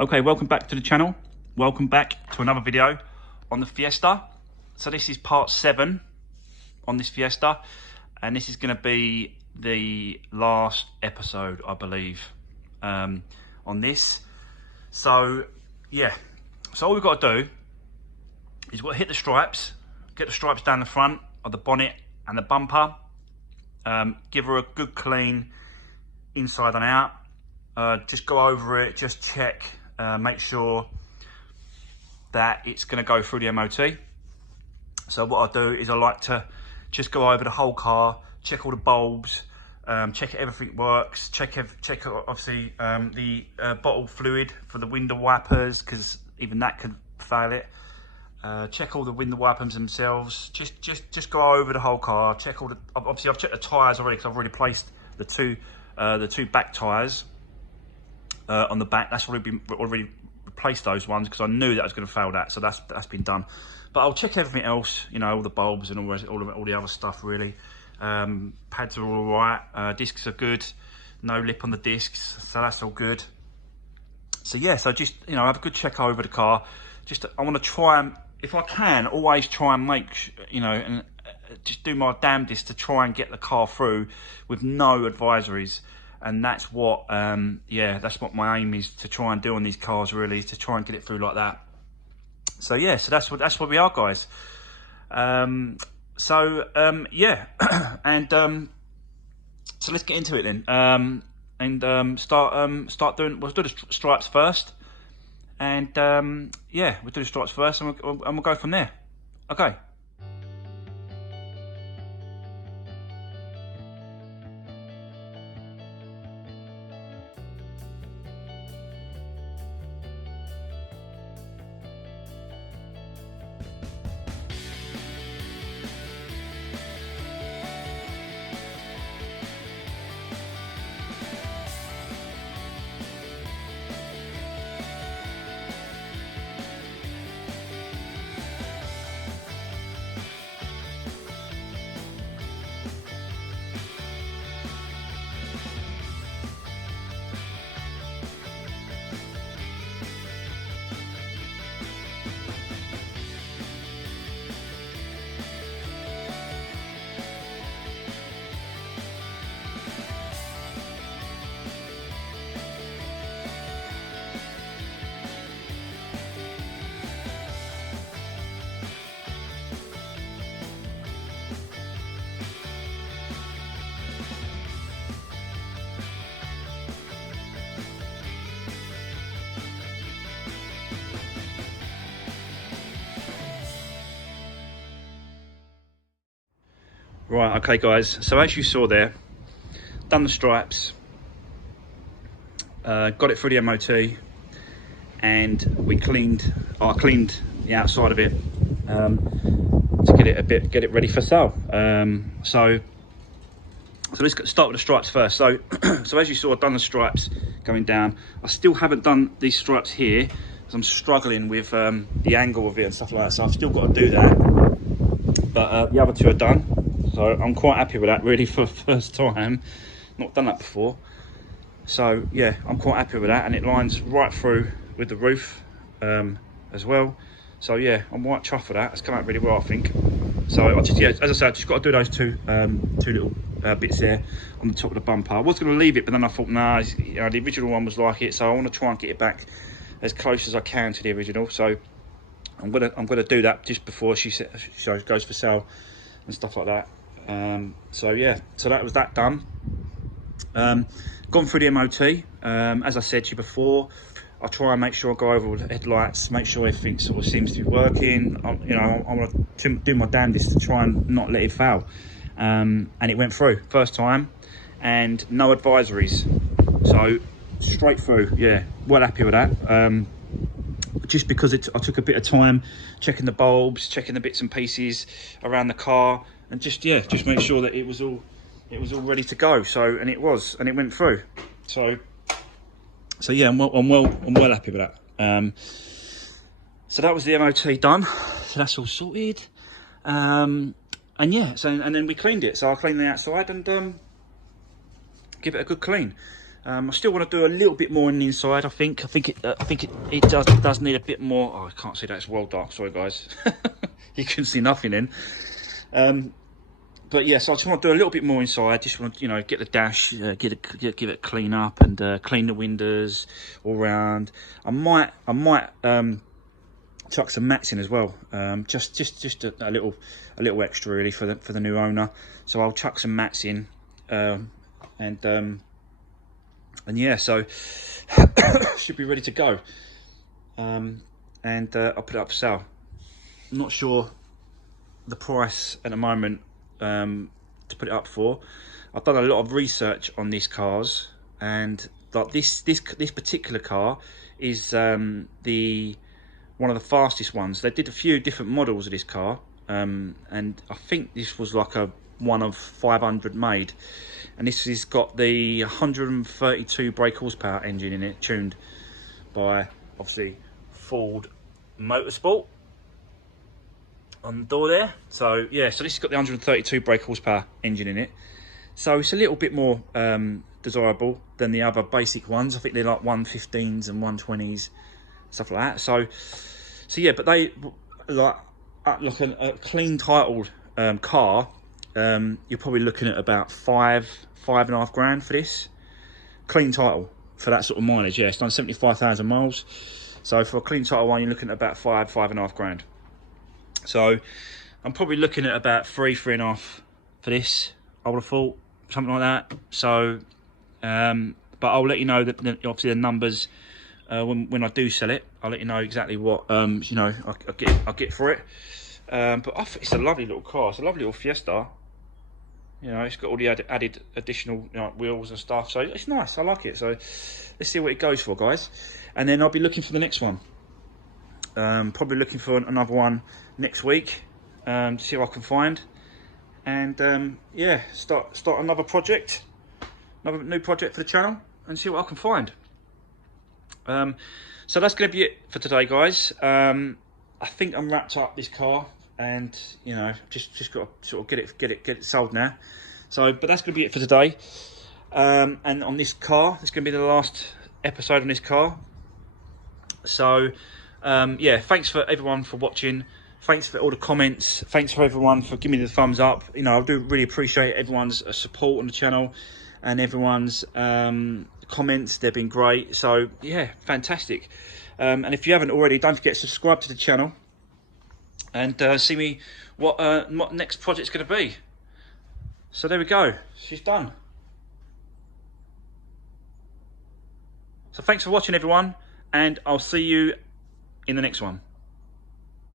Okay, welcome back to the channel. Welcome back to another video on the Fiesta. So this is part 7 on this Fiesta, and this is going to be the last episode, I believe, on this. So yeah, so all we've got to do is we'll hit the stripes, get the stripes down the front of the bonnet and the bumper, give her a good clean inside and out, just go over it, just check, make sure that it's going to go through the MOT. So what I do is I like to just go over the whole car, check all the bulbs, check everything works, check obviously the bottle fluid for the window wipers, because even that could fail it. Check all the window wipers themselves. Just go over the whole car. Check all the. Obviously, I've checked the tyres already because I've already placed the two back tyres on the back. That's already replaced those ones because I knew that I was going to fail that. So that's been done. But I'll check everything else. You know, all the bulbs and all the other stuff really. Pads are all right. Discs are good. No lip on the discs, so that's all good. So yeah, so just have a good check over the car. I want to try and, if I can, always try and make, and just do my damnedest to try and get the car through with no advisories. And that's what, that's what my aim is to try and do on these cars, really, to try and get it through like that. So yeah, so that's what we are, guys. Yeah, and so let's get into it then, start doing. We'll do the stripes first. And yeah, we'll do the stripes first, and we'll go from there. Okay. Right, okay guys, so as you saw there, done the stripes, got it through the MOT, and I cleaned the outside of it to get it ready for sale. So let's start with the stripes first. So so as you saw, I've done the stripes going down. I still haven't done these stripes here because I'm struggling with the angle of it and stuff like that, so I've still got to do that, but the other two are done. So I'm quite happy with that, really, for the first time. Not done that before. So yeah, I'm quite happy with that, and it lines right through with the roof as well. So yeah, I'm quite chuffed with that. It's come out really well, I think. So as I said, I just got to do those two little bits there on the top of the bumper. I was going to leave it, but then I thought, nah, the original one was like it, so I want to try and get it back as close as I can to the original. So I'm gonna do that just before she goes for sale and stuff like that. So yeah, so that was that done. Gone through the MOT. As I said to you before, I try and make sure I go over all the headlights, make sure everything sort of seems to be working. I want to do my damnedest to try and not let it fail. And it went through first time, and no advisories, so straight through. Yeah, well happy with that. Just because I took a bit of time checking the bulbs, checking the bits and pieces around the car, and just make sure that it was all ready to go. So, and it was, and it went through. So yeah, I'm well happy with that. So that was the MOT done. So that's all sorted. And yeah, and then we cleaned it. So I cleaned the outside and give it a good clean. I still want to do a little bit more on the inside. I think it does need a bit more. Oh, I can't see that, it's well dark, sorry guys. You can see nothing then. But yeah, so I just want to do a little bit more inside. Just want to, you know, get the dash, give it a clean up, and clean the windows all round. I might chuck some mats in as well. Just a little extra really for the new owner. So I'll chuck some mats in, and yeah, so should be ready to go. And I'll put it up for sale. I'm not sure the price at the moment to put it up for. I've done a lot of research on these cars, and like this particular car is one of the fastest ones. They did a few different models of this car, and I think this was like a one of 500 made, and this has got the 132 brake horsepower engine in it, tuned by obviously Ford Motorsport on the door there. So yeah, so this has got the 132 brake horsepower engine in it, so it's a little bit more desirable than the other basic ones. I think they're like 115s and 120s, stuff like that. So yeah, but they like a clean titled car, you're probably looking at about five and a half grand for this clean title, for that sort of mileage. Yeah, it's done 75,000 miles, so for a clean title one you're looking at about five and a half grand. So I'm probably looking at about three and a half for this, I would have thought, something like that. So but I'll let you know that obviously the numbers when I do sell it. I'll let you know exactly what you know I'll get for it. But I think it's a lovely little car. It's a lovely little Fiesta. You know, it's got all the added additional, you know, wheels and stuff, so it's nice. I like it. So let's see what it goes for, guys, and then I'll be looking for the next one. Probably looking for another one next week, to see what I can find, and yeah, start another project, another new project for the channel, and see what I can find. So that's going to be it for today, guys. I think I'm wrapped up this car, and you know, just got to sort of get it sold now. So, but that's going to be it for today. And on this car, it's going to be the last episode on this car. So yeah, thanks for everyone for watching. Thanks for all the comments. Thanks for everyone for giving me the thumbs up. You know, I do really appreciate everyone's support on the channel and everyone's comments. They've been great. So yeah, fantastic. And if you haven't already, don't forget to subscribe to the channel and see me what next project's going to be. So there we go. She's done. So thanks for watching, everyone, and I'll see you in the next one.